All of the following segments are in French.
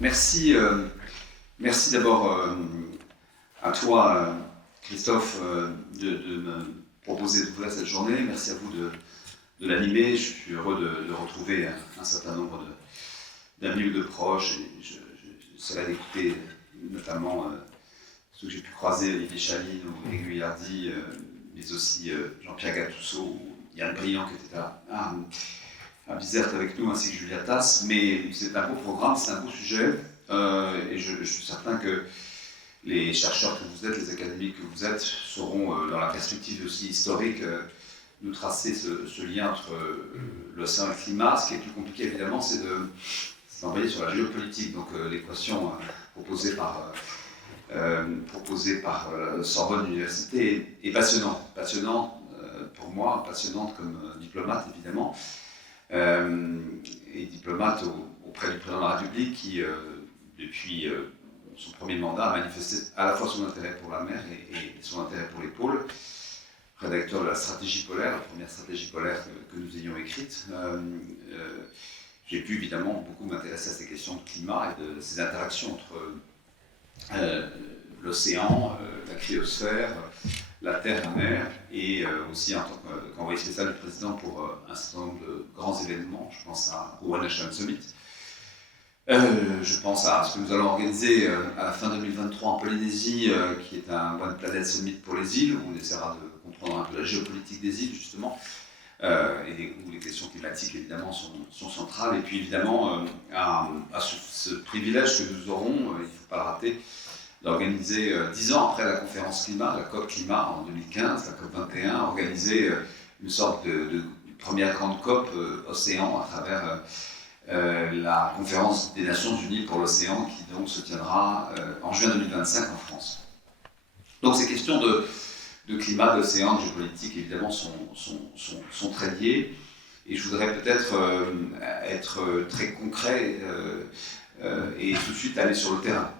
Merci, merci d'abord à toi, Christophe, de me proposer d'ouvrir cette journée. Merci à vous de l'animer. Je suis heureux de retrouver un certain nombre d'amis ou de proches. Et j'essaierai d'écouter notamment ceux que j'ai pu croiser, Olivier Chaline ou Aiguille Hardy, mais aussi Jean-Pierre Gattuso ou Yann Briand qui était à Bizerte avec nous, ainsi que Julia Tass. Mais c'est un beau programme, c'est un beau sujet. Et je suis certain que les chercheurs que vous êtes, les académiques que vous êtes, sauront, dans la perspective aussi historique, nous tracer ce lien entre l'océan et le climat. Ce qui est plus compliqué, évidemment, c'est d'envoyer sur la géopolitique. Donc l'équation proposée par Sorbonne Université est passionnante. Passionnante pour moi, passionnante comme diplomate, évidemment. Et diplomate auprès du président de la République qui, depuis son premier mandat, a manifesté à la fois son intérêt pour la mer et son intérêt pour les pôles. Rédacteur de la stratégie polaire, la première stratégie polaire que nous ayons écrite, j'ai pu évidemment beaucoup m'intéresser à ces questions de climat et de ces interactions entre l'océan, la cryosphère, la terre, la mer, et aussi en tant qu'envoyé spécial du président pour un certain nombre de grands événements. Je pense au One Nation Summit. Je pense à ce que nous allons organiser à la fin 2023 en Polynésie, qui est un One Planet Summit pour les îles, où on essaiera de comprendre un peu la géopolitique des îles, justement, et où les questions climatiques, évidemment, sont centrales. Et puis, évidemment, à ce privilège que nous aurons, il ne faut pas le rater, d'organiser 10 ans après la conférence climat, la COP climat en 2015, la COP 21, organiser une sorte de première grande COP océan à travers la conférence des Nations Unies pour l'océan qui donc se tiendra en juin 2025 en France. Donc ces questions de climat, d'océan, de géopolitique évidemment sont très liées, et je voudrais peut-être être très concret et tout de suite aller sur le terrain.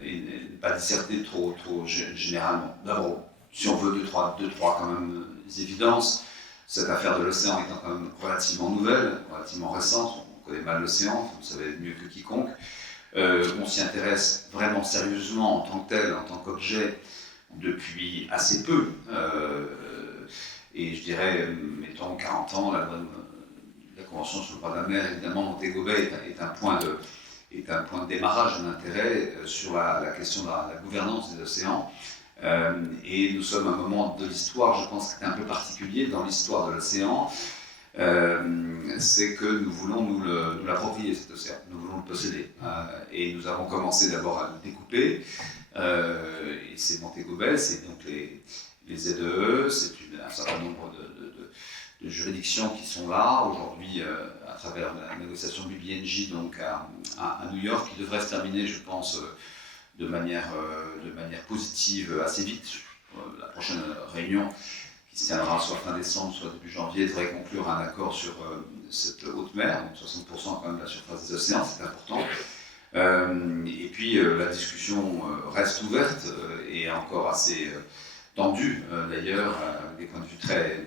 Et ne pas disserter trop généralement. D'abord, si on veut deux, trois quand même évidences, cette affaire de l'océan étant quand même relativement nouvelle, relativement récente, on connaît mal l'océan, vous le savez mieux que quiconque, on s'y intéresse vraiment sérieusement en tant que tel, en tant qu'objet, depuis assez peu, et je dirais, mettons 40 ans, la Convention sur le droit de la mer, évidemment, Montego Bay est un point de démarrage d'un intérêt sur la question de la gouvernance des océans. Et nous sommes à un moment de l'histoire, je pense, qui est un peu particulier dans l'histoire de l'océan. C'est que nous voulons nous l'approprier, cet océan. Nous voulons le posséder. Et nous avons commencé d'abord à le découper. Et c'est Montego Bay, c'est donc les ZEE, c'est un certain nombre de juridictions qui sont là aujourd'hui à travers la négociation BBNJ donc à New York, qui devrait se terminer, je pense, de manière positive assez vite. La prochaine réunion, qui se tiendra soit fin décembre, soit début janvier, devrait conclure un accord sur cette haute mer, donc 60% quand même de la surface des océans, c'est important. Et puis la discussion reste ouverte et encore assez tendue d'ailleurs, des points de vue très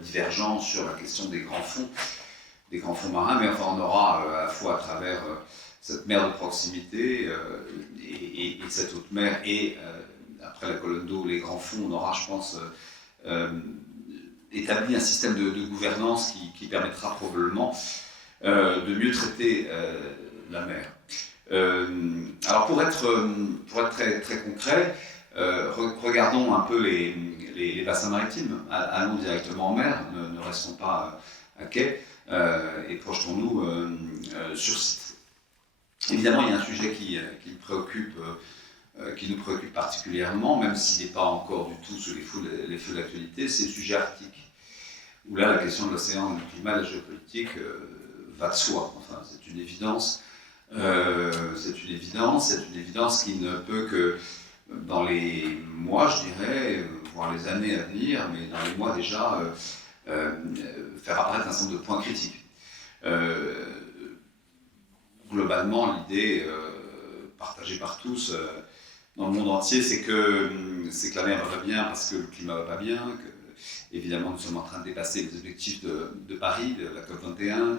divergents sur la question des grands fonds marins, mais enfin on aura à la fois à travers cette mer de proximité et cette haute mer et après la colonne d'eau, les grands fonds, on aura, je pense, établi un système de gouvernance qui permettra probablement de mieux traiter la mer. Alors pour être très concret, regardons un peu les bassins maritimes, allons directement en mer, ne restons pas à quai, et projetons-nous sur site. Évidemment, il y a un sujet qui nous préoccupe particulièrement, même s'il n'est pas encore du tout sous les feux de l'actualité, c'est le sujet arctique, où là la question de l'océan, du climat, de la géopolitique va de soi. Enfin, c'est une évidence. C'est une évidence qui ne peut que, dans les mois, je dirais, voire les années à venir, mais dans les mois déjà, faire apparaître un certain nombre de points critiques. Globalement, l'idée partagée par tous dans le monde entier, c'est que la mer va pas bien parce que le climat va pas bien, que évidemment nous sommes en train de dépasser les objectifs de Paris, de la COP 21,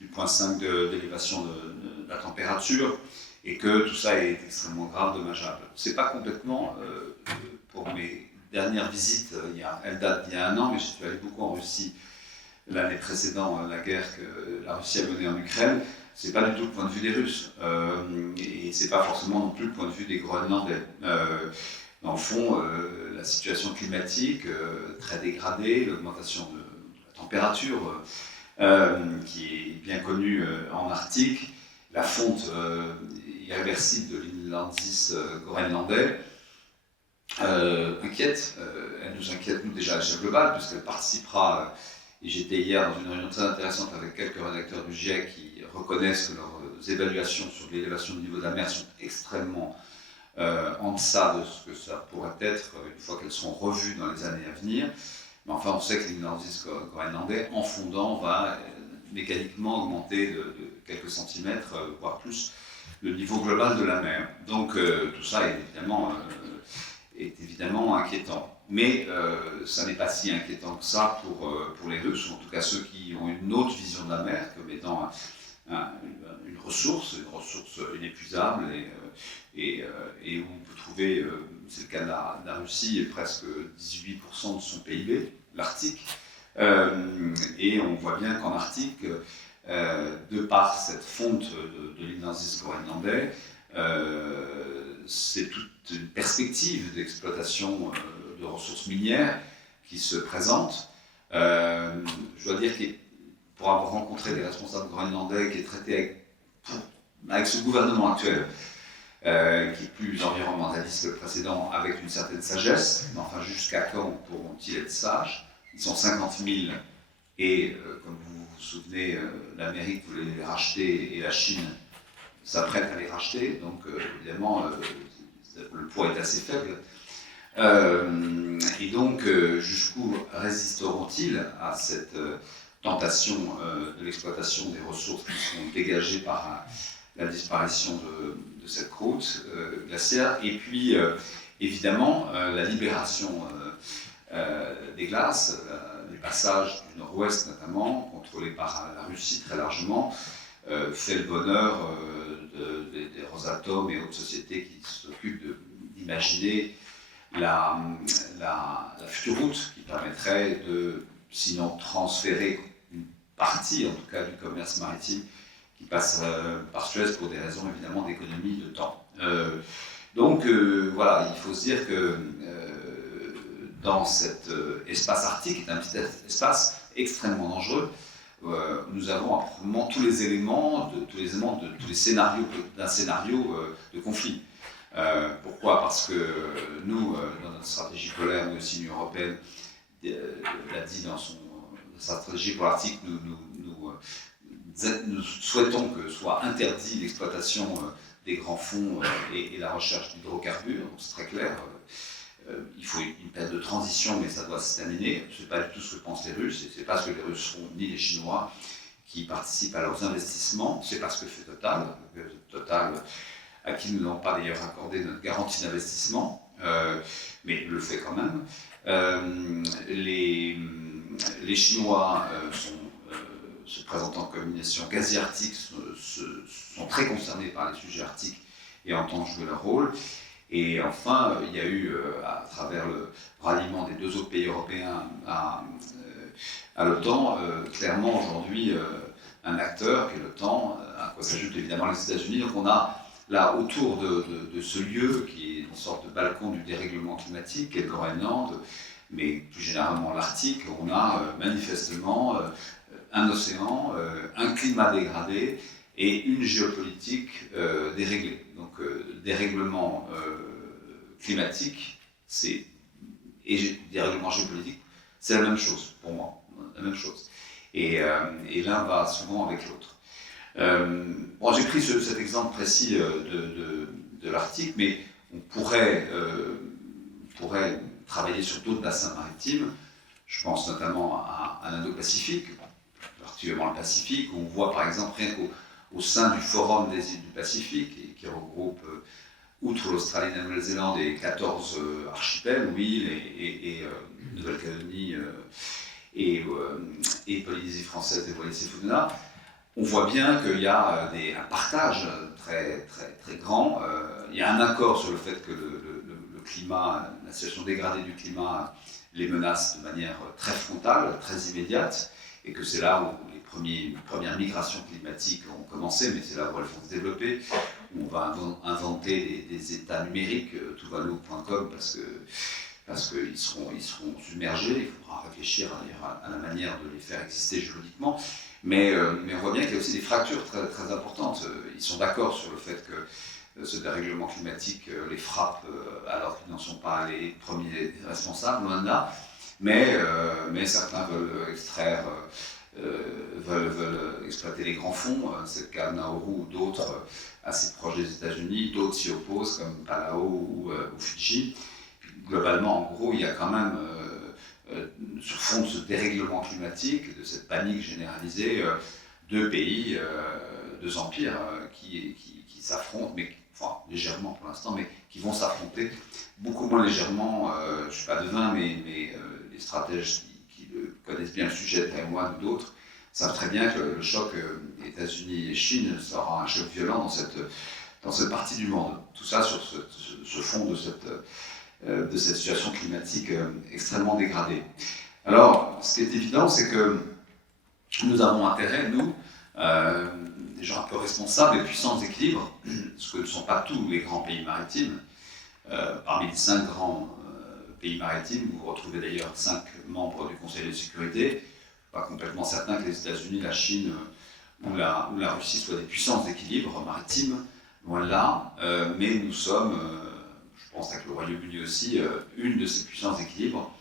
du 0,5 d'élévation de la température, et que tout ça est extrêmement grave, dommageable. C'est pas complètement, pour mes dernières visites, elles datent d'il y a 1 an, mais je suis allé beaucoup en Russie l'année précédente, la guerre que la Russie a menée en Ukraine. C'est pas du tout le point de vue des Russes, et c'est pas forcément non plus le point de vue des Groenlandais. Dans le fond, la situation climatique très dégradée, l'augmentation de la température qui est bien connue en Arctique, la fonte irréversible de l'inlandsis groenlandais inquiète. Elle nous inquiète, nous, déjà à l'échelle globale, puisqu'elle participera, et j'étais hier dans une réunion très intéressante avec quelques rédacteurs du GIEC qui reconnaissent que leurs évaluations sur l'élévation du niveau de la mer sont extrêmement en deçà de ce que ça pourrait être une fois qu'elles seront revues dans les années à venir. Mais enfin, on sait que l'inlandsis groenlandais, en fondant, va mécaniquement augmenter de quelques centimètres, voire plus, le niveau global de la mer. Donc tout ça est évidemment inquiétant. Mais ça n'est pas si inquiétant que ça pour les Russes, ou en tout cas ceux qui ont une autre vision de la mer comme étant une ressource inépuisable et où on peut trouver, c'est le cas de la Russie, presque 18% de son PIB, l'Arctique. Et on voit bien qu'en Arctique, de par cette fonte de l'inlandsis groenlandais, c'est toute une perspective d'exploitation de ressources minières qui se présente. Je dois dire que pour avoir rencontré des responsables groenlandais qui est traité avec ce gouvernement actuel, qui est plus environnementaliste que le précédent, avec une certaine sagesse, mais enfin jusqu'à quand pourront-ils être sages? Ils sont 50 000 et, comme vous vous souvenez, l'Amérique voulait les racheter et la Chine s'apprête à les racheter, donc évidemment le poids est assez faible. Et donc jusqu'où résisteront-ils à cette tentation de l'exploitation des ressources qui sont dégagées par la disparition de cette croûte glaciaire, et puis évidemment la libération des glaces, les passages du nord-ouest notamment, contrôlés par la Russie très largement, fait le bonheur des Rosatom et autres sociétés qui s'occupent d'imaginer la future route qui permettrait de, sinon transférer une partie en tout cas du commerce maritime qui passe par Suez pour des raisons évidemment d'économie de temps. Donc voilà, il faut se dire que dans cet espace arctique, qui est un petit espace extrêmement dangereux, nous avons absolument tous les éléments de tous les scénarios d'un scénario de conflit. Pourquoi? Parce que nous, dans notre stratégie polaire, mais aussi l'Union européenne l'a dit dans sa stratégie pour l'Arctique, nous souhaitons que soit interdit l'exploitation des grands fonds et la recherche d'hydrocarbures, c'est très clair. Il faut une période de transition, mais ça doit se terminer. Ce n'est pas du tout ce que pensent les Russes, et ce n'est pas ce que les Russes font, ni les Chinois qui participent à leurs investissements. C'est pas ce que fait Total. Total, à qui nous n'avons pas d'ailleurs accordé notre garantie d'investissement, mais le fait quand même. Les Chinois se présentant comme une nation quasi-arctique sont très concernés par les sujets arctiques et entendent jouer leur rôle. Et enfin, il y a eu, à travers le ralliement des 2 autres pays européens à l'OTAN, clairement aujourd'hui un acteur qui est l'OTAN, à quoi s'ajoutent évidemment les États-Unis. Donc on a là, autour de ce lieu, qui est une sorte de balcon du dérèglement climatique, qui est le Groenland, mais plus généralement l'Arctique, on a manifestement un océan, un climat dégradé, et une géopolitique déréglée. Donc, dérèglement climatique et dérèglement géopolitique, c'est la même chose pour moi, la même chose. Et l'un va souvent avec l'autre. Bon, j'ai pris cet exemple précis de l'Arctique, mais on pourrait travailler sur d'autres bassins maritimes. Je pense notamment à l'Indo-Pacifique, particulièrement le Pacifique, où on voit par exemple rien qu'au sein du Forum des îles du Pacifique, qui regroupe, outre l'Australie et la Nouvelle-Zélande, et 14 archipels ou îles, et Nouvelle-Calédonie, et Polynésie française et Wallis-et-Futuna, on voit bien qu'il y a un partage très, très, très grand. Il y a un accord sur le fait que le climat, la situation dégradée du climat les menace de manière très frontale, très immédiate, et que c'est là où les premières migrations climatiques ont commencé, mais c'est là où elles vont se développer, où on va inventer des États numériques, tuvalu.com, parce qu'ils seront submergés. Il faudra réfléchir à la manière de les faire exister juridiquement. Mais on voit bien qu'il y a aussi des fractures très, très importantes. Ils sont d'accord sur le fait que ce dérèglement climatique les frappe alors qu'ils n'en sont pas les premiers responsables, loin de là. Mais certains veulent extraire, veulent exploiter les grands fonds. C'est le cas de Nauru ou d'autres assez proches des États-Unis. D'autres s'y opposent, comme Palau ou Fidji. Globalement, en gros, il y a quand même, sur fond de ce dérèglement climatique, de cette panique généralisée, deux pays, deux empires qui s'affrontent, mais enfin légèrement pour l'instant, mais qui vont s'affronter beaucoup moins légèrement. Je ne suis pas devin, mais les stratèges qui connaissent bien le sujet, Taïwan ou d'autres, savent très bien que le choc États-Unis et Chine sera un choc violent dans cette partie du monde. Tout ça sur ce fond de cette situation climatique extrêmement dégradée. Alors, ce qui est évident, c'est que nous avons intérêt, nous, des gens un peu responsables et puissants d'équilibre, ce que ne sont pas tous les grands pays maritimes. Parmi les 5 grands pays maritimes, vous retrouvez d'ailleurs 5 membres du Conseil de sécurité. Je ne suis pas complètement certain que les États-Unis, la Chine ou la Russie soient des puissances d'équilibre maritime, loin de là, mais nous sommes, je pense avec le Royaume-Uni aussi, une de ces puissances d'équilibre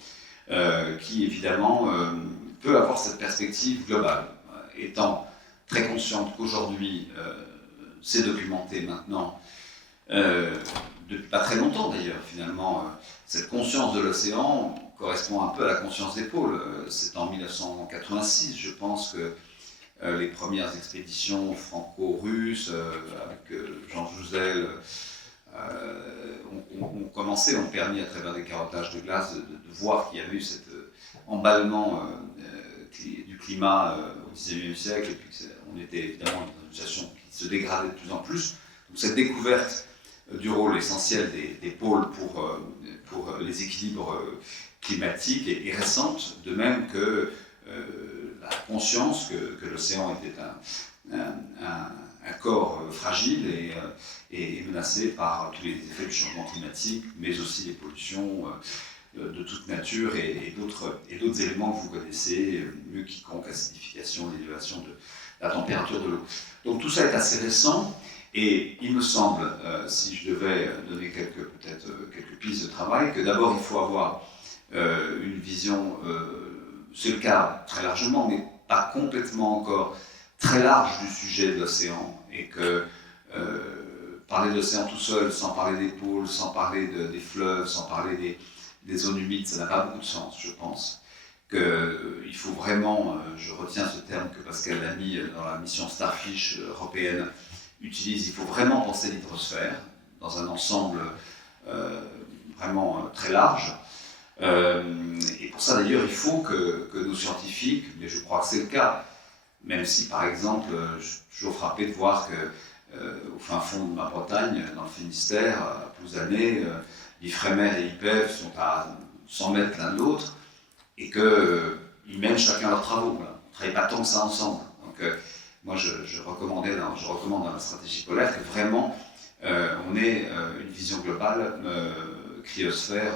qui évidemment peut avoir cette perspective globale, étant très consciente qu'aujourd'hui, c'est documenté maintenant, depuis pas très longtemps d'ailleurs, finalement, cette conscience de l'océan correspond un peu à la conscience des pôles. C'est en 1986, je pense, que les premières expéditions franco-russes, avec Jean Jouzel, ont commencé, ont permis à travers des carottages de glace de voir qu'il y avait eu cet emballement du climat au XIXe siècle, et puis on était évidemment dans une situation qui se dégradait de plus en plus. Donc cette découverte du rôle essentiel des pôles pour les équilibres climatiques est récente, de même que la conscience que l'océan était un corps fragile et menacé par tous les effets du changement climatique, mais aussi les pollutions de toute nature et d'autres éléments que vous connaissez mieux quiconque, acidification, l'élévation de la température de l'eau. Donc tout ça est assez récent et il me semble, si je devais donner quelques pistes de travail, que d'abord il faut avoir une vision, c'est le cas très largement, mais pas complètement encore, très large du sujet de l'océan, et que parler de l'océan tout seul, sans parler des pôles, sans parler des fleuves, sans parler des zones humides, ça n'a pas beaucoup de sens, je pense. Qu'il faut vraiment, je retiens ce terme que Pascal Lamy, dans la mission Starfish européenne, utilise, il faut vraiment penser l'hydrosphère dans un ensemble vraiment très large. Et pour ça, d'ailleurs, il faut que nos scientifiques, mais je crois que c'est le cas, même si, par exemple, je suis toujours frappé de voir qu'au fin fond de ma Bretagne, dans le Finistère, à Plouzané, l'Ifremer et l'IPEF sont à 100 mètres l'un de l'autre, et qu'ils mènent chacun leurs travaux. Voilà. On ne travaille pas tant que ça ensemble. Donc, moi, je recommande dans la stratégie polaire que vraiment on ait une vision globale, cryosphère,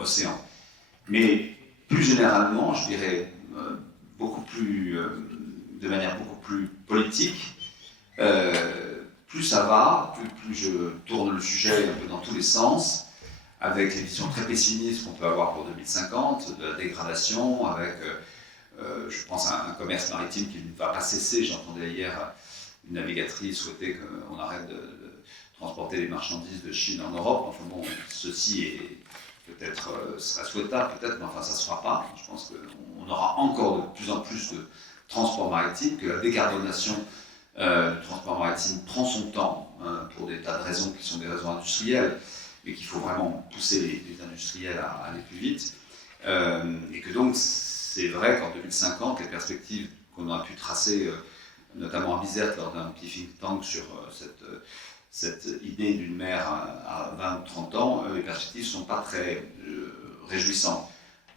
océan. Mais plus généralement, je dirais de manière beaucoup plus politique, plus ça va, plus je tourne le sujet un peu dans tous les sens, avec les visions très pessimistes qu'on peut avoir pour 2050, de la dégradation, avec, je pense, un commerce maritime qui ne va pas cesser. J'entendais hier une navigatrice souhaiter qu'on arrête de transporter les marchandises de Chine en Europe. Enfin bon, ceci est peut-être serait souhaitable, peut-être, mais enfin ça ne se fera pas. Je pense qu'on aura encore de plus en plus de transport maritime, que la décarbonation du transport maritime prend son temps, pour des tas de raisons qui sont des raisons industrielles, mais qu'il faut vraiment pousser les industriels à aller plus vite. Et que donc, c'est vrai qu'en 2050, les perspectives qu'on a pu tracer notamment à Bizerte lors d'un petit think tank sur cette idée d'une mer à 20 ou 30 ans, les perspectives ne sont pas très réjouissantes.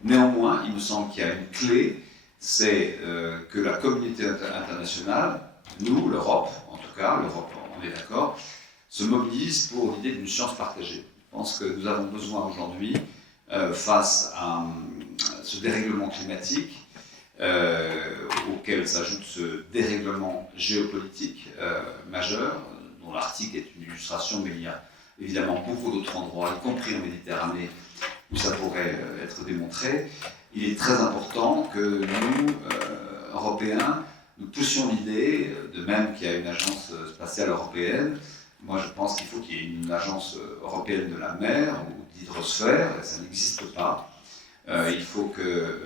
Néanmoins, il me semble qu'il y a une clé, c'est que la communauté internationale, nous, l'Europe, en tout cas, l'Europe, on est d'accord, se mobilise pour l'idée d'une science partagée. Je pense que nous avons besoin aujourd'hui, face à ce dérèglement climatique, auquel s'ajoute ce dérèglement géopolitique majeur, dont l'Arctique est une illustration, mais il y a évidemment beaucoup d'autres endroits, y compris en Méditerranée, où ça pourrait être démontré. Il est très important que nous, Européens, nous poussions l'idée, de même qu'il y a une agence spatiale européenne. Moi, je pense qu'il faut qu'il y ait une agence européenne de la mer ou d'hydrosphère, ça n'existe pas. Il faut que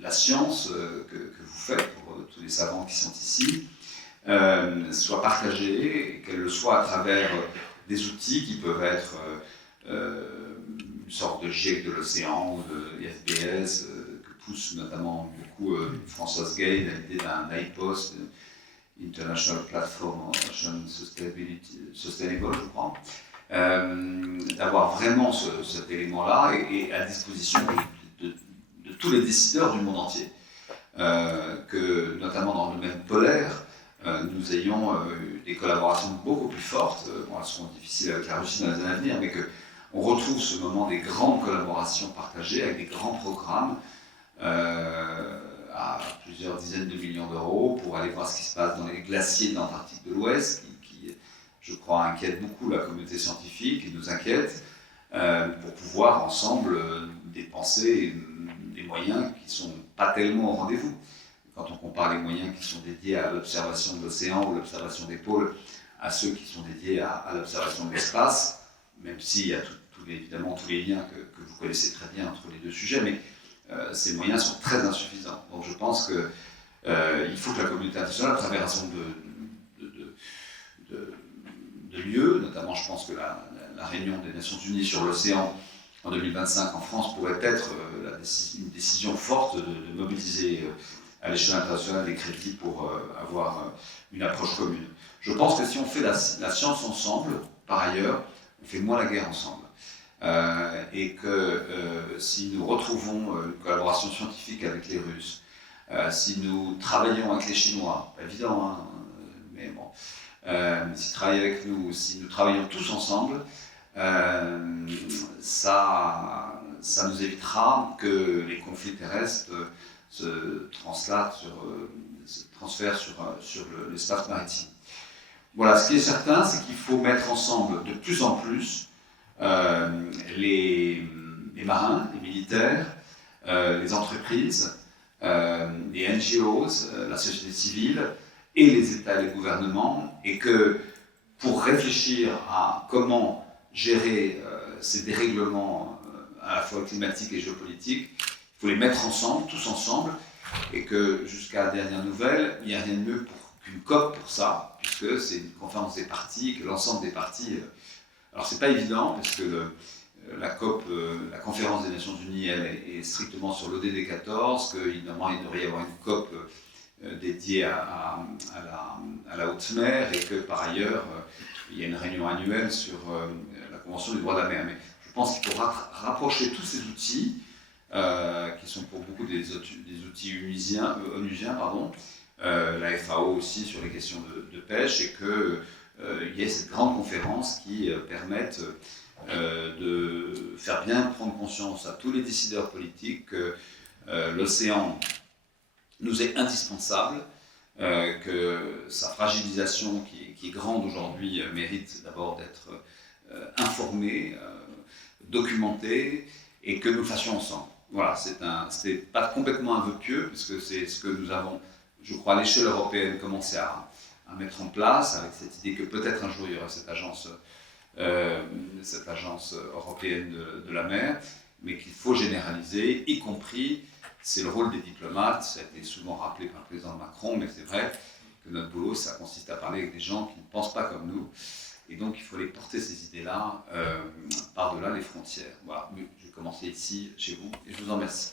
la science que vous faites, pour tous les savants qui sont ici, soit partagée, et qu'elle le soit à travers des outils qui peuvent être une sorte de GIEC de l'océan, ou de l'IFBS, que pousse notamment beaucoup Françoise Gay, l'idée d'un IPOS, International Platform on Ocean Sustainable, je crois, d'avoir vraiment cet élément-là et à disposition de tous les décideurs du monde entier. Que, notamment dans le domaine polaire, nous ayons des collaborations beaucoup plus fortes. Bon, elles seront difficiles avec la Russie dans les années à venir, mais qu'on retrouve ce moment des grandes collaborations partagées avec des grands programmes à plusieurs dizaines de millions d'euros pour aller voir ce qui se passe dans les glaciers de l'Antarctique de l'Ouest, qui, je crois, inquiète beaucoup la communauté scientifique et nous inquiète, pour pouvoir ensemble dépenser des moyens qui ne sont pas tellement au rendez-vous. Quand on compare les moyens qui sont dédiés à l'observation de l'océan ou l'observation des pôles à ceux qui sont dédiés à l'observation de l'espace, même s'il y a évidemment tous les liens que vous connaissez très bien entre les deux sujets, mais ces moyens sont très insuffisants. Donc je pense qu'il faut que la communauté internationale, à travers un certain nombre de lieux, notamment je pense que la réunion des Nations Unies sur l'océan en 2025 en France pourrait être une décision forte de mobiliser à l'échelle internationale des crédits pour avoir une approche commune. Je pense que si on fait la science ensemble, par ailleurs, on fait moins la guerre ensemble. Et que si nous retrouvons une collaboration scientifique avec les Russes, si nous travaillons avec les Chinois, pas évident, hein, mais bon, s'ils travaillent avec nous, si nous travaillons tous ensemble, ça nous évitera que les conflits terrestres se transfèrent sur l'espace maritime. Voilà, ce qui est certain, c'est qu'il faut mettre ensemble de plus en plus les marins, les militaires, les entreprises, les NGOs, la société civile et les États et les gouvernements, et que pour réfléchir à comment gérer ces dérèglements à la fois climatiques et géopolitiques, il faut les mettre ensemble, tous ensemble, et que jusqu'à la dernière nouvelle, il n'y a rien de mieux qu'une COP pour ça, puisque c'est une conférence des parties, que l'ensemble des parties... Alors c'est pas évident, parce que la COP, la conférence des Nations Unies, elle est strictement sur l'ODD 14, qu'il devrait y avoir une COP dédiée à la haute mer, et que par ailleurs, il y a une réunion annuelle sur la Convention des droits de la mer. Mais je pense qu'il faut rapprocher tous ces outils, qui sont pour beaucoup des outils onusiens, la FAO aussi sur les questions de pêche, et qu'il y ait cette grande conférence qui permette de faire bien prendre conscience à tous les décideurs politiques que l'océan nous est indispensable, que sa fragilisation qui est grande aujourd'hui mérite d'abord d'être informée, documentée, et que nous le fassions ensemble. Voilà, c'est pas complètement un vœu pieux, parce que c'est ce que nous avons, je crois, à l'échelle européenne commencé à mettre en place, avec cette idée que peut-être un jour il y aura cette agence européenne de la mer, mais qu'il faut généraliser, y compris, c'est le rôle des diplomates, ça a été souvent rappelé par le président Macron, mais c'est vrai que notre boulot, ça consiste à parler avec des gens qui ne pensent pas comme nous, et donc il faut les porter ces idées-là par-delà les frontières. Voilà, je vais commencer ici, chez vous, et je vous en remercie.